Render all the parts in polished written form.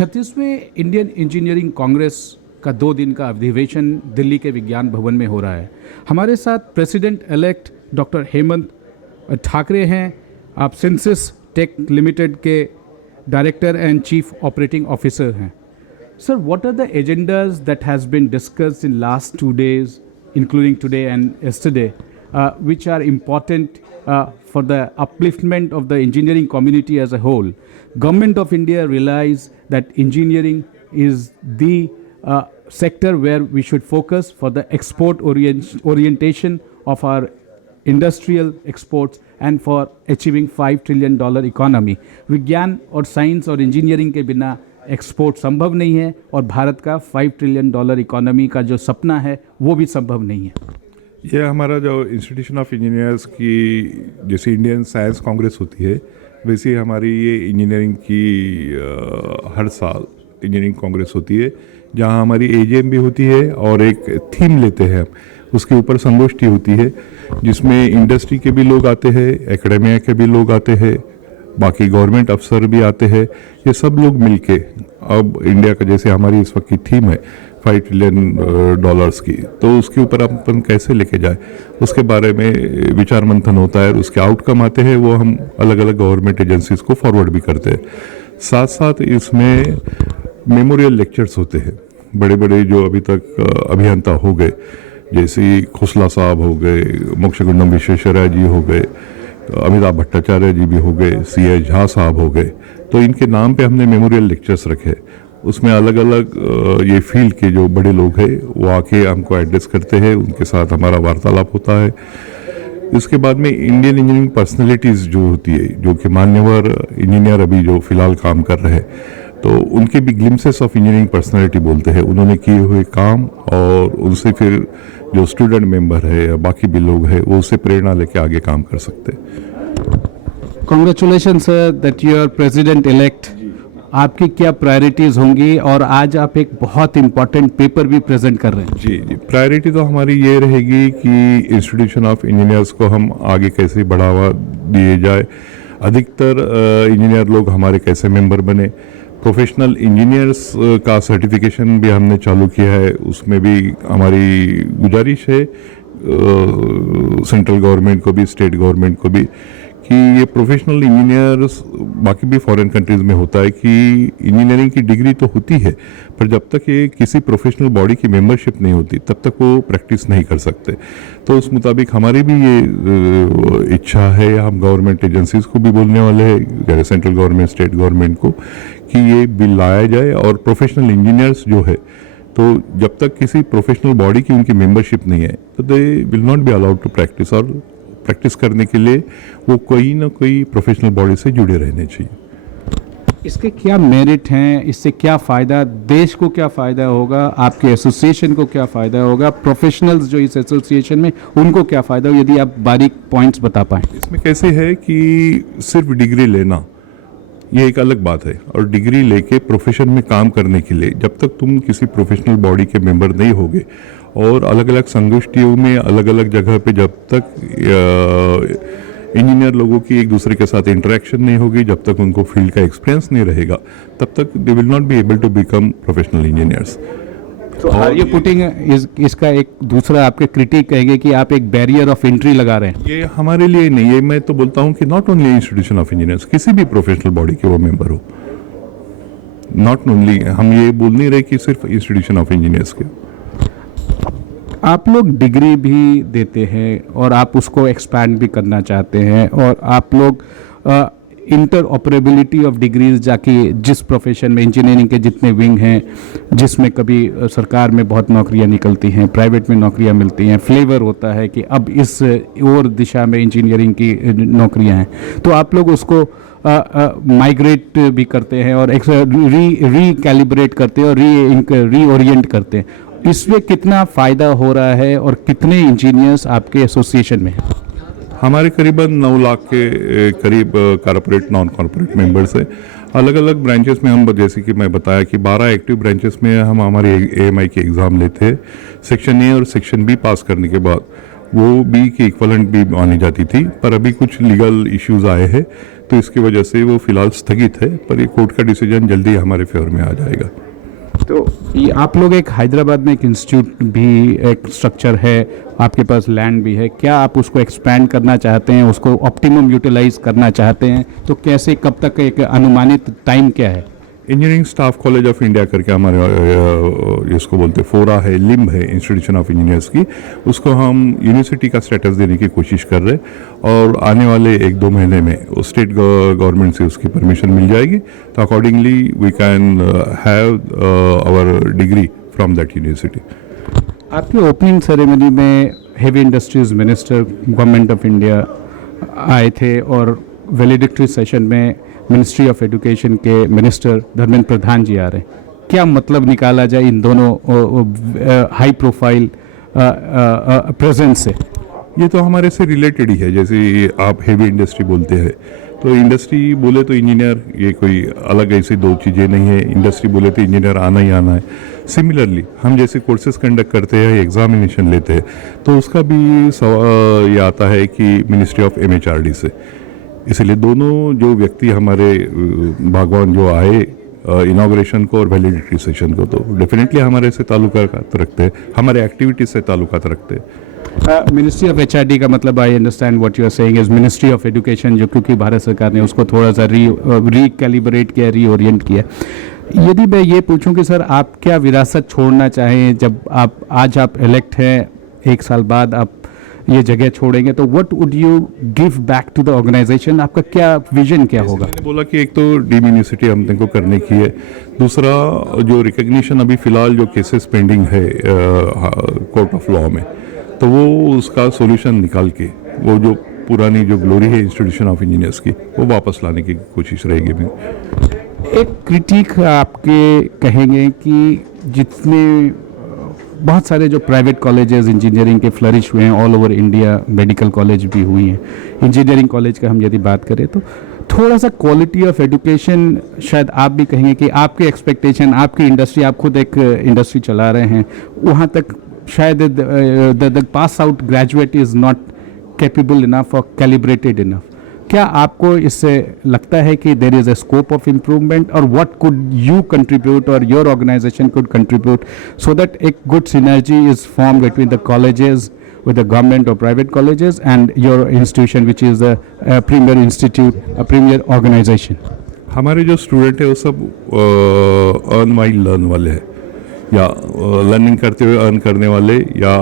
36वें Indian engineering Congress का 2 दिन का अधिवेशन दिल्ली के विज्ञान भवन में हो रहा है। हमारे साथ president elect doctor Hemant Thackeray हैं। आप सिंसिस टेक लिमिटेड के director and chief operating officer हैं। Sir, what are the agendas that has been discussed in last 2 days, including today and yesterday, which are important for the upliftment of the engineering community as a whole? Government of India realize that engineering is the sector where we should focus for the export orientation of our industrial exports and for achieving $5 trillion economy. विज्ञान और science और engineering के बिना export संभव नहीं है और भारत का $5 trillion इकोनॉमी का जो सपना है वो भी संभव नहीं है। ये हमारा जो इंस्टीट्यूशन ऑफ इंजीनियर्स की जैसे इंडियन साइंस कांग्रेस होती है, वैसे हमारी ये इंजीनियरिंग की हर साल इंजीनियरिंग कांग्रेस होती है, जहाँ हमारी एजीएम भी होती है और एक थीम लेते हैं। उसके ऊपर संगोष्ठी होती है जिसमें इंडस्ट्री के भी लोग आते हैं, एकेडमिया के भी लोग आते हैं, बाकी गवर्नमेंट अफसर भी आते हैं। ये सब लोग मिलके अब इंडिया का जैसे हमारी इस वक्त की थीम है $5 trillion की, तो उसके ऊपर अपन कैसे लेके जाए उसके बारे में विचार मंथन होता है। उसके आउटकम आते हैं, वो हम अलग अलग गवर्नमेंट एजेंसीज को फॉरवर्ड भी करते हैं। साथ साथ इसमें मेमोरियल लेक्चर्स होते हैं। बड़े बड़े जो अभी तक अभियंता हो गए, जैसे खोसला साहब हो गए, मोक्षगुंडम विश्वेश्वरैया जी हो गए, अमिताभ भट्टाचार्य जी भी हो गए, C.H. झा साहब हो गए, तो इनके नाम पे हमने मेमोरियल लेक्चर्स रखे। उसमें अलग अलग ये फील्ड के जो बड़े लोग हैं वो आके हमको एड्रेस करते हैं, उनके साथ हमारा वार्तालाप होता है। इसके बाद में इंडियन इंजीनियरिंग पर्सनैलिटीज़ जो होती है, जो कि मान्यवर इंजीनियर अभी जो फिलहाल काम कर रहे हैं, तो उनके भी ग्लिम्सेस ऑफ इंजीनियरिंग पर्सनैलिटी बोलते हैं, उन्होंने किए हुए काम, और उनसे फिर जो स्टूडेंट मेंबर है या बाकी भी लोग हैं वो उससे प्रेरणा लेके आगे काम कर सकते हैं। Congratulation sir that you are president elect. आपकी क्या प्रायोरिटीज़ होंगी, और आज आप एक बहुत इंपॉर्टेंट पेपर भी प्रेजेंट कर रहे हैं। जी, प्रायोरिटी तो हमारी ये रहेगी कि इंस्टीट्यूशन ऑफ इंजीनियर्स को हम आगे कैसे बढ़ावा दिए जाए, अधिकतर इंजीनियर लोग हमारे कैसे मेंबर बने। प्रोफेशनल इंजीनियर्स का सर्टिफिकेशन भी हमने चालू किया है, उसमें भी हमारी गुजारिश है सेंट्रल गवर्नमेंट को भी, स्टेट गवर्नमेंट को भी, कि ये प्रोफेशनल इंजीनियर्स बाकी भी फॉरेन कंट्रीज़ में होता है कि इंजीनियरिंग की डिग्री तो होती है, पर जब तक ये किसी प्रोफेशनल बॉडी की मेंबरशिप नहीं होती तब तक वो प्रैक्टिस नहीं कर सकते। तो उस मुताबिक हमारी भी ये इच्छा है, हम गवर्नमेंट एजेंसीज को भी बोलने वाले हैं, सेंट्रल गवर्नमेंट, स्टेट गवर्नमेंट को, कि ये बिल लाया जाए और प्रोफेशनल इंजीनियर्स जो है, तो जब तक किसी प्रोफेशनल बॉडी की उनकी मेंबरशिप नहीं है तो they will not be allowed to practise, और प्रैक्टिस करने के लिए वो कोई ना कोई प्रोफेशनल बॉडी से जुड़े रहने चाहिए। इसके क्या मेरिट हैं, इससे क्या फ़ायदा, देश को क्या फ़ायदा होगा, आपके एसोसिएशन को क्या फ़ायदा होगा, प्रोफेशनल्स जो इस एसोसिएशन में उनको क्या फ़ायदा हो, यदि आप बारीक पॉइंट्स बता पाएँ। इसमें कैसे है कि सिर्फ डिग्री लेना ये एक अलग बात है, और डिग्री लेके प्रोफेशन में काम करने के लिए जब तक तुम किसी प्रोफेशनल बॉडी के मेंबर नहीं होगे और अलग अलग संगोष्ठियों में अलग अलग जगह पे जब तक इंजीनियर लोगों की एक दूसरे के साथ इंटरेक्शन नहीं होगी, जब तक उनको फील्ड का एक्सपीरियंस नहीं रहेगा, तब तक they will not be able to become professional engineers. और ये पुटिंग इसका एक दूसरा आपके क्रिटिक कहेंगे कि आप एक बैरियर ऑफ एंट्री लगा रहे हैं। ये हमारे लिए नहीं है, मैं तो बोलता हूँ कि not only institution of engineers, किसी भी प्रोफेशनल बॉडी के वो मेंबर हो, नॉट ओनली, हम ये बोल नहीं रहे कि सिर्फ इंस्टीट्यूशन ऑफ इंजीनियर्स के। आप लोग डिग्री भी देते हैं और आप उसको एक्सपैंड भी करना चाहते हैं, और आप लोग इंटर ऑपरेबिलिटी ऑफ डिग्रीज जाके जिस प्रोफेशन में इंजीनियरिंग के जितने विंग हैं, जिसमें कभी सरकार में बहुत नौकरियां निकलती हैं, प्राइवेट में नौकरियां मिलती हैं, फ्लेवर होता है कि अब इस और दिशा में इंजीनियरिंग की नौकरियां हैं, तो आप लोग उसको माइग्रेट भी करते हैं और रीकैलिब्रेट करते हैं और रीओरिएंट करते हैं। इसमें कितना फ़ायदा हो रहा है और कितने इंजीनियर्स आपके एसोसिएशन में हैं? हमारे करीबन 9 लाख के करीब कॉर्पोरेट, नॉन कॉर्पोरेट मेंबर्स हैं। अलग अलग ब्रांचेस में हम, जैसे कि मैं बताया कि 12 एक्टिव ब्रांचेस में हम हमारे AMI के एग्ज़ाम लेते हैं। सेक्शन A और सेक्शन B पास करने के बाद वो B की इक्वलेंट भी मानी जाती थी, पर अभी कुछ लीगल इश्यूज आए हैं तो इसकी वजह से वो फिलहाल स्थगित है, पर ये कोर्ट का डिसीजन जल्दी हमारे फेवर में आ जाएगा। तो ये आप लोग एक हैदराबाद में एक इंस्टीट्यूट भी एक स्ट्रक्चर है, आपके पास लैंड भी है, क्या आप उसको एक्सपैंड करना चाहते हैं, उसको ऑप्टिमम यूटिलाइज करना चाहते हैं? तो कैसे, कब तक, एक अनुमानित टाइम क्या है? Engineering staff college of India करके हमारे इसको बोलते फोरा है, लिम्ब है इंस्टीट्यूशन ऑफ इंजीनियर्स की, उसको हम यूनिवर्सिटी का स्टेटस देने की कोशिश कर रहे हैं और आने वाले 1-2 महीने में स्टेट गवर्नमेंट से उसकी परमिशन मिल जाएगी, तो accordingly we can have our degree from that university. आपके ओपनिंग सेरेमनी में heavy industries minister government of India आए थे और वैलिडिक्टरी सेशन में मिनिस्ट्री ऑफ एजुकेशन के मिनिस्टर धर्मेंद्र प्रधान जी आ रहे हैं। क्या मतलब निकाला जाए इन दोनों हाई प्रोफाइल प्रेजेंस से? ये तो हमारे से रिलेटेड ही है। जैसे आप हेवी इंडस्ट्री बोलते हैं, तो इंडस्ट्री बोले तो इंजीनियर, ये कोई अलग ऐसी दो चीज़ें नहीं है। इंडस्ट्री बोले तो इंजीनियर आना ही आना है। सिमिलरली हम जैसे कोर्सेज कंडक्ट करते हैं, एग्जामिनेशन लेते हैं, तो उसका भी ये आता है कि मिनिस्ट्री ऑफ MHRD से। इसलिए दोनों जो व्यक्ति हमारे भगवान जो आए इनाग्रेशन को और वैलिडिटी सेशन को, तो डेफिनेटली हमारे से ताल्लुकात रखते हैं, हमारे एक्टिविटीज से ताल्लुकात रखते हैं। मिनिस्ट्री ऑफ HRD का मतलब, I understand what you are saying, is ministry of education, जो क्योंकि भारत सरकार ने उसको थोड़ा सा रीकैलिब्रेट किया, रीओरिएंट किया। यदि मैं ये पूछूं कि सर आप क्या विरासत छोड़ना चाहें, जब आज आप इलेक्ट हैं, 1 साल बाद आप ये जगह छोड़ेंगे, तो what would you give back to the organisation? आपका क्या विजन क्या होगा? मैंने बोला कि एक तो डीम यूनिवर्सिटी हमने को करने की है, दूसरा जो रिकग्निशन अभी फिलहाल जो केसेस पेंडिंग है कोर्ट ऑफ लॉ में, तो वो उसका सॉल्यूशन निकाल के वो जो पुरानी जो ग्लोरी है इंस्टीट्यूशन ऑफ इंजीनियर्स की, वो वापस लाने की कोशिश रहेगी। एक क्रिटिक आपके कहेंगे कि जितने बहुत सारे जो प्राइवेट कॉलेजेस इंजीनियरिंग के फ्लरिश हुए हैं all over India, medical college भी हुई हैं, इंजीनियरिंग कॉलेज का हम यदि बात करें तो थोड़ा सा क्वालिटी ऑफ एजुकेशन, शायद आप भी कहेंगे कि आपके एक्सपेक्टेशन, आपकी इंडस्ट्री, आप खुद एक इंडस्ट्री चला रहे हैं, वहाँ तक शायद the pass out graduate is not capable enough और कैलिब्रेटेड इनफ। क्या आपको इससे लगता है कि there is a scope of improvement, और व्हाट कुड यू कंट्रीब्यूट और your organisation could contribute so that एक good synergy is form between the colleges with the government or private colleges and your institution, which is a premier institute, a premier organization? हमारे जो student है वो सब earn while learn वाले हैं, या learning करते हुए अर्न करने वाले, या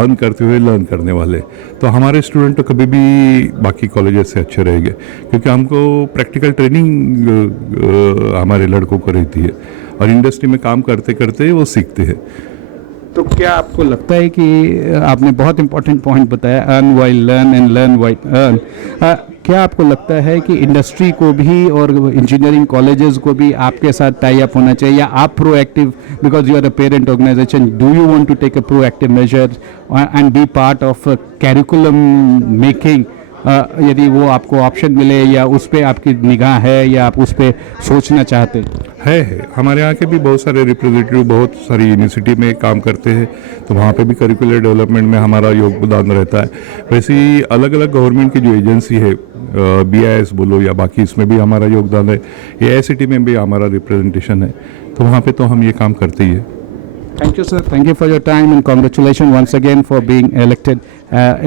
अर्न करते हुए लर्न करने वाले। तो हमारे स्टूडेंट तो कभी भी बाकी कॉलेजेस से अच्छे रहेंगे, क्योंकि हमको प्रैक्टिकल ट्रेनिंग हमारे लड़कों को रहती है और इंडस्ट्री में काम करते करते वो सीखते हैं। तो क्या आपको लगता है कि आपने बहुत इंपॉर्टेंट पॉइंट बताया, earn while learn and learn while earn, क्या आपको लगता है कि इंडस्ट्री को भी और इंजीनियरिंग कॉलेजेस को भी आपके साथ टाई अप होना चाहिए, या आप proactive, because you are a parent organisation, do you want to take a proactive measure and be part of curriculum making? यदि वो आपको ऑप्शन मिले, या उस पर आपकी निगाह है, या आप उस पर सोचना चाहते है। हमारे यहाँ के भी बहुत सारे रिप्रेजेंटेटिव बहुत सारी यूनिवर्सिटी में काम करते हैं, तो वहाँ पे भी करिकुलर डेवलपमेंट में हमारा योगदान रहता है। वैसे ही अलग अलग गवर्नमेंट की जो एजेंसी है, BIS बोलो या बाकी, इसमें भी हमारा योगदान है। AICT में भी हमारा रिप्रेजेंटेशन है, तो वहाँ पे तो हम ये काम करते ही है। Thank you, sir. Thank you for your time, and congratulations once again for being elected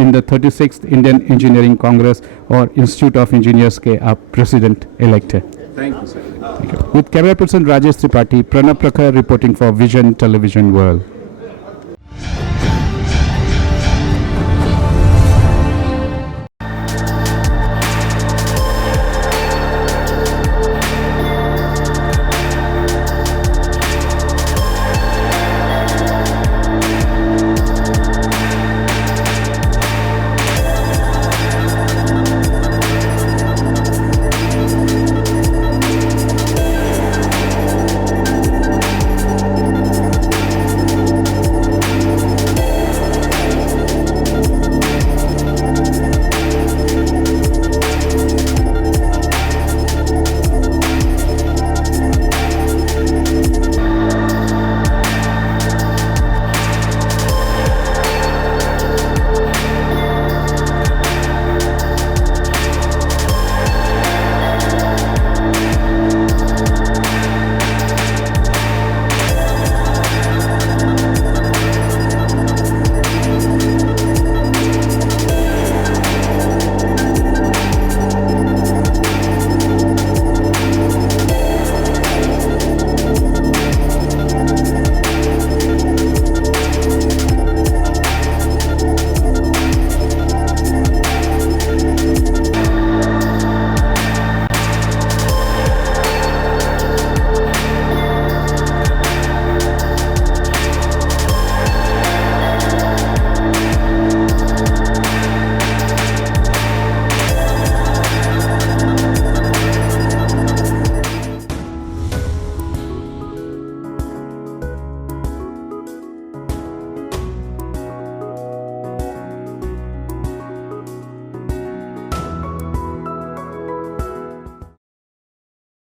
in the 36th Indian Engineering Congress or Institute of Engineers के आप president elect है. Thank you, sir. Thank you. With camera person Rajesh Tripathi, Pranab Prakhar reporting for Vision Television World.